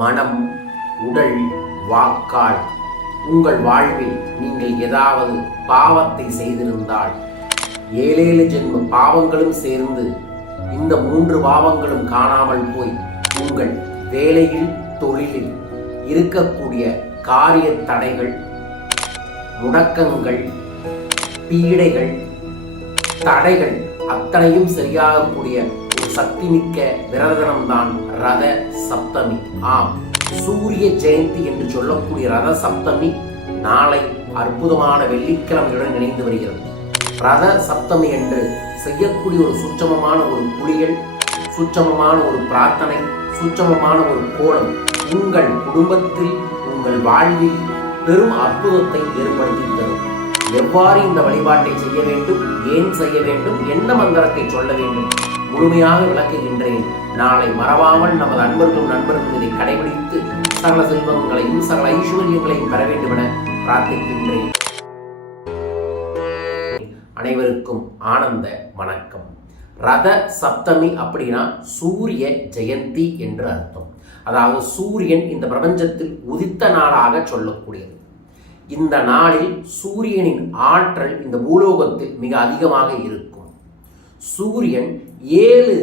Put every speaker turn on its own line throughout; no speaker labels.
மனம் உடல் வாக்கால் உங்கள் வாழ்வில் நீங்கள் ஏதாவது பாவத்தை செய்திருந்தால் ஏழேழு ஜென்ம பாவங்களும் சேர்ந்து இந்த மூன்று பாவங்களும் காணாமல் போய் உங்கள் வேலையில் தொழிலில் இருக்கக்கூடிய காரிய தடைகள் முடக்கங்கள் பீடைகள் தடைகள் அத்தனையும் சரியாகக்கூடிய சக்திமிக்க விரதனம்தான் ரத சப்தமி. ஆம் சூரிய ஜெயந்தி என்று சொல்லக்கூடிய ரத சப்தமி நாளை அற்புதமான வெள்ளிக்கிழமையுடன் இணைந்து வருகிறது. ரத சப்தமி என்று செய்யக்கூடிய ஒரு சுற்றமமான ஒரு குளியல் சுற்றமமான ஒரு பிரார்த்தனை சுற்றமமான ஒரு கோலம் உங்கள் குடும்பத்தில் உங்கள் வாழ்வில் பெரும் அற்புதத்தை ஏற்படுத்தி தரும் எவ்வாறு இந்த வழிபாட்டை செய்ய வேண்டும் ஏன் செய்ய வேண்டும் என்ன மந்திரத்தை சொல்ல வேண்டும் முழுமையாக விளக்குகின்றேன். நாளை மறவாமல் நமது அன்பர்களும் நண்பர்களும் இதை கடைபிடித்து சகல செல்வங்களையும் சகல ஐஸ்வர்யங்களையும் பெற வேண்டும் என பிரார்த்திக்கின்றேன். அனைவருக்கும் ஆனந்த வணக்கம். ரத சப்தமி அப்படின்னா சூரிய ஜெயந்தி என்று அர்த்தம். அதாவது சூரியன் இந்த பிரபஞ்சத்தில் உதித்த நாளாக சொல்லக்கூடியது. இந்த நாளில் சூரியனின் ஆற்றல் இந்த பூலோகத்தில் மிக அதிகமாக இருக்கும். சூரியன் ஏழு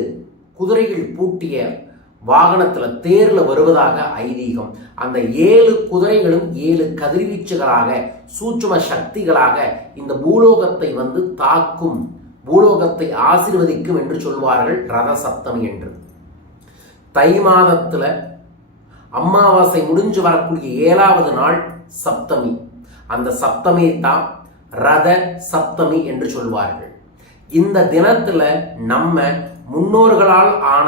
குதிரைகள் பூட்டிய வாகனத்தில் தேரில் வருவதாக ஐதீகம். அந்த ஏழு குதிரைகளும் ஏழு கதிர்வீச்சுகளாக சூட்சும சக்திகளாக இந்த பூலோகத்தை வந்து தாக்கும் பூலோகத்தை ஆசிர்வதிக்கும் என்று சொல்வார்கள் ரத சப்தமி என்று. தை மாதத்தில் அமாவாசை முடிஞ்சு வரக்கூடிய ஏழாவது நாள் சப்தமி. அந்த சப்தமி தான் ரத சப்தமி என்று சொல்வார்கள். இந்த தினத்தில் நம்ம முன்னோர்களால் ஆன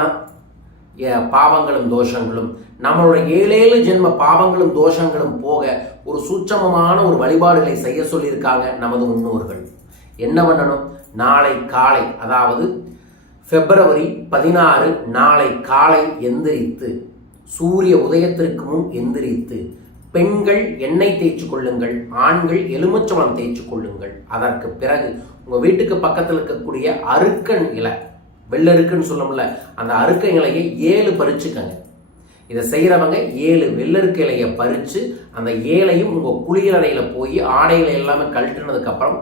பாவங்களும் தோஷங்களும் நம்மளுடைய ஏழேழு ஜென்ம பாவங்களும் தோஷங்களும் போக ஒரு சூட்சமமான ஒரு வழிபாடுகளை செய்ய சொல்லியிருக்காங்க நமது முன்னோர்கள். என்ன பண்ணணும்? நாளை காலை அதாவது பிப்ரவரி பதினாறு நாளை காலை எந்திரித்து சூரிய உதயத்திற்கு முன் எந்திரித்து பெண்கள் எண்ணெய் தேய்ச்சி கொள்ளுங்கள் ஆண்கள் எலுமிச்சம்பழம் தேய்ச்சி கொள்ளுங்கள். அதற்கு பிறகு உங்கள் வீட்டுக்கு பக்கத்தில் இருக்கக்கூடிய அருக்கன் இலை வெள்ளருக்குன்னு சொல்லணும்ல அந்த அருக்க இலையை ஏழு பறிச்சுக்கங்க. இதை செய்கிறவங்க ஏழு வெள்ளருக்கு இலையை பறித்து அந்த ஏழையும் உங்கள் குளியலறையில் போய் ஆடைகளை எல்லாமே கழட்டினதுக்கப்புறம்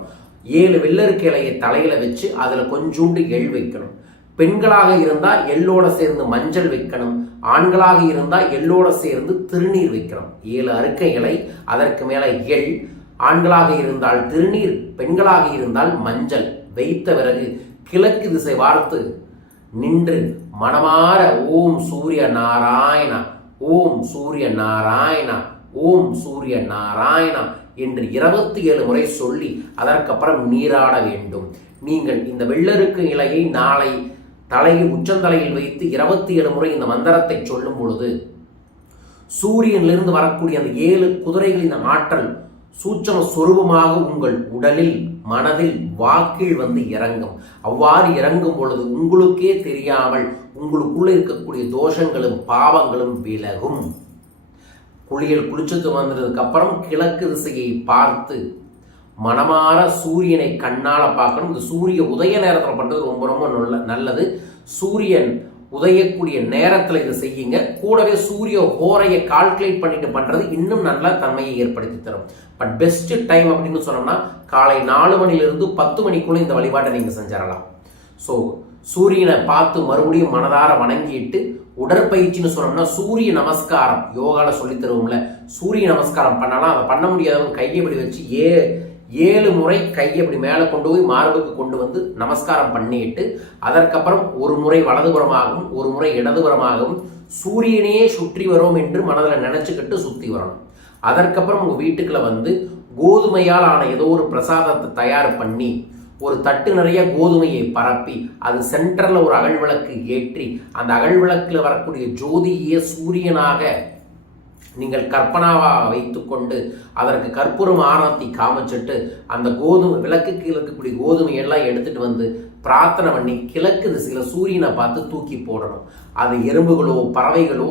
ஏழு வெள்ளருக்கு இலையை தலையில் வச்சு அதில் கொஞ்சோண்டு எள் வைக்கணும். பெண்களாக இருந்தால் எள்ளோட சேர்ந்து மஞ்சள் வைக்கணும். ஆண்களாக இருந்தால் எள்ளோட சேர்ந்து திருநீர் வைக்கிறோம். ஏழு அறுக்கைகளை அதற்கு மேலே எள். ஆண்களாக இருந்தால் திருநீர் பெண்களாக இருந்தால் மஞ்சள். வைத்த பிறகு கிழக்கு திசை வார்த்து நின்று மனமாற ஓம் சூரிய நாராயணா ஓம் சூரிய நாராயணா ஓம் சூரிய நாராயணா என்று இருபத்தி ஏழு முறை சொல்லி அதற்கப்புறம் நீராட வேண்டும். நீங்கள் இந்த வெள்ளருக்கு இலையை நாளை தலையை உச்சந்தலையில் வைத்து இருபத்தி ஏழு முறை இந்த மந்திரத்தை சொல்லும் பொழுது சூரியனிலிருந்து வரக்கூடிய அந்த ஏழு குதிரைகளின் ஆற்றல் சூட்சம சொரூபமாக உங்கள் உடலில் மனதில் வாக்கில் வந்து இறங்கும். அவ்வாறு இறங்கும் பொழுது உங்களுக்கே தெரியாமல் உங்களுக்குள்ள இருக்கக்கூடிய தோஷங்களும் பாவங்களும் விலகும். குளியல் குளிச்சுட்டு வந்ததுக்கு அப்புறம் கிழக்கு திசையை பார்த்து மனமாற சூரியனை கண்ணால பார்க்கணும். இந்த சூரிய உதய நேரத்தில் பண்றது ரொம்ப ரொம்ப நல்ல நல்லது. சூரியன் உதயக்கூடிய நேரத்தில் இதை செய்யுங்க. கூடவே சூரிய ஹோரையை கால்குலேட் பண்ணிட்டு பண்றது இன்னும் நல்ல தன்மையை ஏற்படுத்தி தரும். பட் பெஸ்ட் டைம் அப்படின்னு சொன்னோம்னா காலை நாலு மணிலிருந்து பத்து மணிக்குள்ள இந்த வழிபாட்டை நீங்க செஞ்சிடலாம். ஸோ சூரியனை பார்த்து மறுபடியும் மனதார வணங்கிட்டு உடற்பயிற்சின்னு சொன்னோம்னா சூரிய நமஸ்காரம் யோகாவில் சொல்லித் தருவோம்ல. சூரிய நமஸ்காரம் பண்ணலாம். அதை பண்ண முடியாதவங்க கையை இப்படி வச்சு ஏ ஏழு முறை கையை இப்படி மேலே கொண்டு போய் மார்புக்கு கொண்டு வந்து நமஸ்காரம் பண்ணிட்டு அதற்கப்புறம் ஒரு முறை வலதுபுறமாகவும் ஒரு முறை இடதுபுறமாகவும் சூரியனையே சுற்றி வரோம் என்று மனதில் நினச்சிக்கிட்டு சுற்றி வரணும். அதற்கப்புறம் உங்கள் வீட்டுக்குள்ள வந்து கோதுமையால் ஆன ஏதோ ஒரு பிரசாதத்தை தயார் பண்ணி ஒரு தட்டு நிறைய கோதுமையை பரப்பி அது சென்டரில் ஒரு அகழ்விளக்கு ஏற்றி அந்த அகல் விளக்கில் வரக்கூடிய ஜோதியே சூரியனாக நீங்கள் கற்பனாவாக வைத்துக்கொண்டு அதற்கு கற்பூரம் ஆரத்தி காமிச்சிட்டு அந்த கோதுமை விளக்குக்கு இருக்கக்கூடிய கோதுமையெல்லாம் எடுத்துகிட்டு வந்து பிரார்த்தனை பண்ணி கிழக்கு திசையில் சூரியனை பார்த்து தூக்கி போடணும். அது எறும்புகளோ பறவைகளோ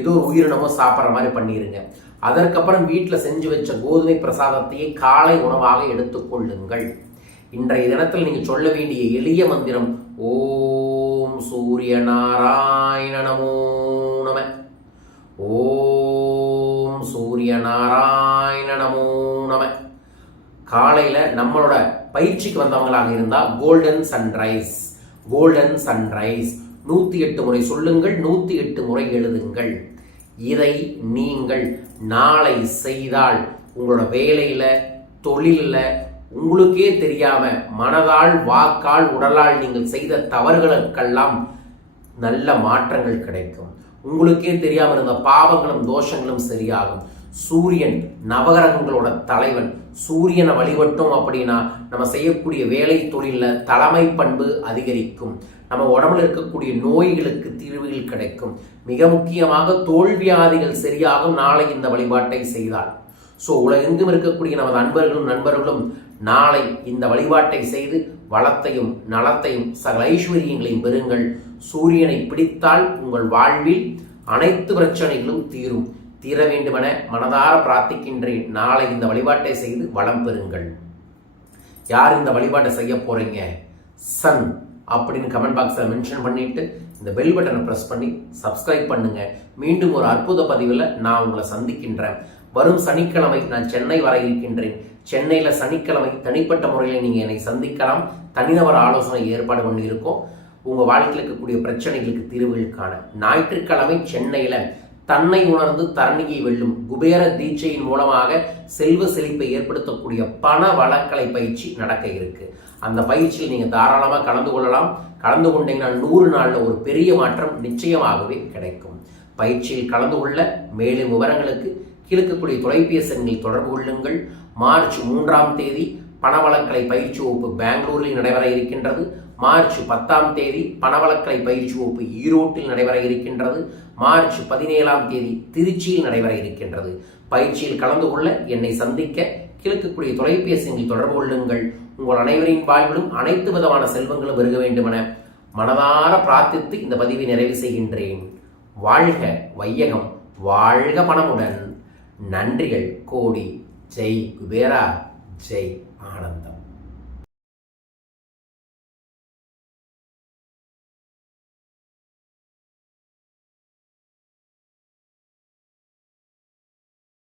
ஏதோ ஒரு உயிரினமோ சாப்பிட்ற மாதிரி பண்ணிடுங்க அதற்கப்புறம் வீட்டில் செஞ்சு வச்ச கோதுமை பிரசாதத்தையே காலை உணவாக எடுத்துக்கொள்ளுங்கள். இன்றைய தினத்தில் நீங்கள் சொல்ல வேண்டிய எளிய மந்திரம் ஓம் சூரிய நாராயண நமோ ஓம் சூரிய நாராயண நமோ நம. காலையில் நம்மளோட பயிற்சிக்கு வந்தவங்களாக இருந்தால் கோல்டன் சன்ரைஸ் கோல்டன் சன்ரைஸ் நூற்றி எட்டு முறை சொல்லுங்கள் நூற்றி எட்டு முறை எழுதுங்கள். இதை நீங்கள் நாளை செய்தால் உங்களோட வேலையில் தொழிலில் உங்களுக்கே தெரியாம மனதால் வாக்கால் உடலால் நீங்கள் செய்த தவறுகளுக்கெல்லாம் நல்ல மாற்றங்கள் கிடைக்கும். உங்களுக்கே தெரியாமல் இருந்த பாவங்களும் தோஷங்களும் சரியாகும். சூரியன் நவகிரகங்களோட தலைவன். சூரியனை வழிபட்டோம் அப்படின்னா நம்ம செய்யக்கூடிய வேலை தொழிலில் தலைமை பண்பு அதிகரிக்கும். நம்ம உடம்புல இருக்கக்கூடிய நோய்களுக்கு தீர்வுகள் கிடைக்கும். மிக முக்கியமாக தோல்வியாதிகள் சரியாகும் நாளை இந்த வழிபாட்டை செய்தால். ஸோ உலகெங்கும் இருக்கக்கூடிய நமது அன்பர்களும் நண்பர்களும் நாளை இந்த வழிபாட்டை செய்து வளத்தையும் நலத்தையும் சகல ஐஸ்வர்யங்களையும் பெறுங்கள். சூரியனை பிடித்தால் உங்கள் வாழ்வில் அனைத்து பிரச்சனைகளும் தீரும். தீர வேண்டுமென மனதார பிரார்த்திக்கின்றேன். நாளை இந்த வழிபாட்டை செய்து வளம் பெறுங்கள். யார் இந்த வழிபாட்டை செய்ய போறீங்க? சன் அப்படின்னு கமெண்ட் பாக்ஸில் மென்ஷன் பண்ணிட்டு இந்த பெல் பட்டனை ப்ரெஸ் பண்ணி சப்ஸ்கிரைப் பண்ணுங்க. மீண்டும் ஒரு அற்புத பதிவில் நான் உங்களை சந்திக்கின்றேன். வரும் சனிக்கிழமை நான் சென்னை வர இருக்கின்றேன். சென்னையில் சனிக்கிழமை தனிப்பட்ட முறையில் நீங்கள் என்னை சந்திக்கலாம். தனிநபர் ஆலோசனை ஏற்பாடு பண்ணியிருக்கோம். உங்கள் வாழ்க்கையில் இருக்கக்கூடிய பிரச்சனைகளுக்கு தீர்வுகள் காண ஞாயிற்றுக்கிழமை சென்னையில் தன்னை உணர்ந்து தரணியை வெல்லும் குபேர தீட்சையின் மூலமாக செல்வ செழிப்பை ஏற்படுத்தக்கூடிய பண வழக்கலை பயிற்சி நடக்க இருக்கு. அந்த பயிற்சியில் நீங்கள் தாராளமாக கலந்து கொள்ளலாம். கலந்து கொண்டீங்கன்னா நூறு நாளில் ஒரு பெரிய மாற்றம் நிச்சயமாகவே கிடைக்கும். பயிற்சியில் கலந்து கொள்ள மேலும் விவரங்களுக்கு கிழக்கக்கூடிய தொலைபேசி எண்ணில் தொடர்பு கொள்ளுங்கள். மார்ச் மூன்றாம் தேதி பணவளக்கலை பயிற்சி வகுப்பு பெங்களூரில் நடைபெற இருக்கின்றது. மார்ச் பத்தாம் தேதி பணவளக்கலை பயிற்சி வகுப்பு ஈரோட்டில் நடைபெற இருக்கின்றது. மார்ச் பதினேழாம் தேதி திருச்சியில் நடைபெற இருக்கின்றது. பயிற்சியில் கலந்து கொள்ள என்னை சந்திக்க கிழக்கக்கூடிய தொலைபேசி தொடர்பு கொள்ளுங்கள். உங்கள் அனைவரின் வாழ்விலும் அனைத்து விதமான செல்வங்களும் பெருக வேண்டுமென மனதார பிரார்த்தித்து இந்த பதிவை நிறைவு செய்கின்றேன். வாழ்க வையகம் வாழ்க பணமுடன் நன்றிகள் கோடி. ஜெய் குபேரா. ஜெய் ஆனந்தம்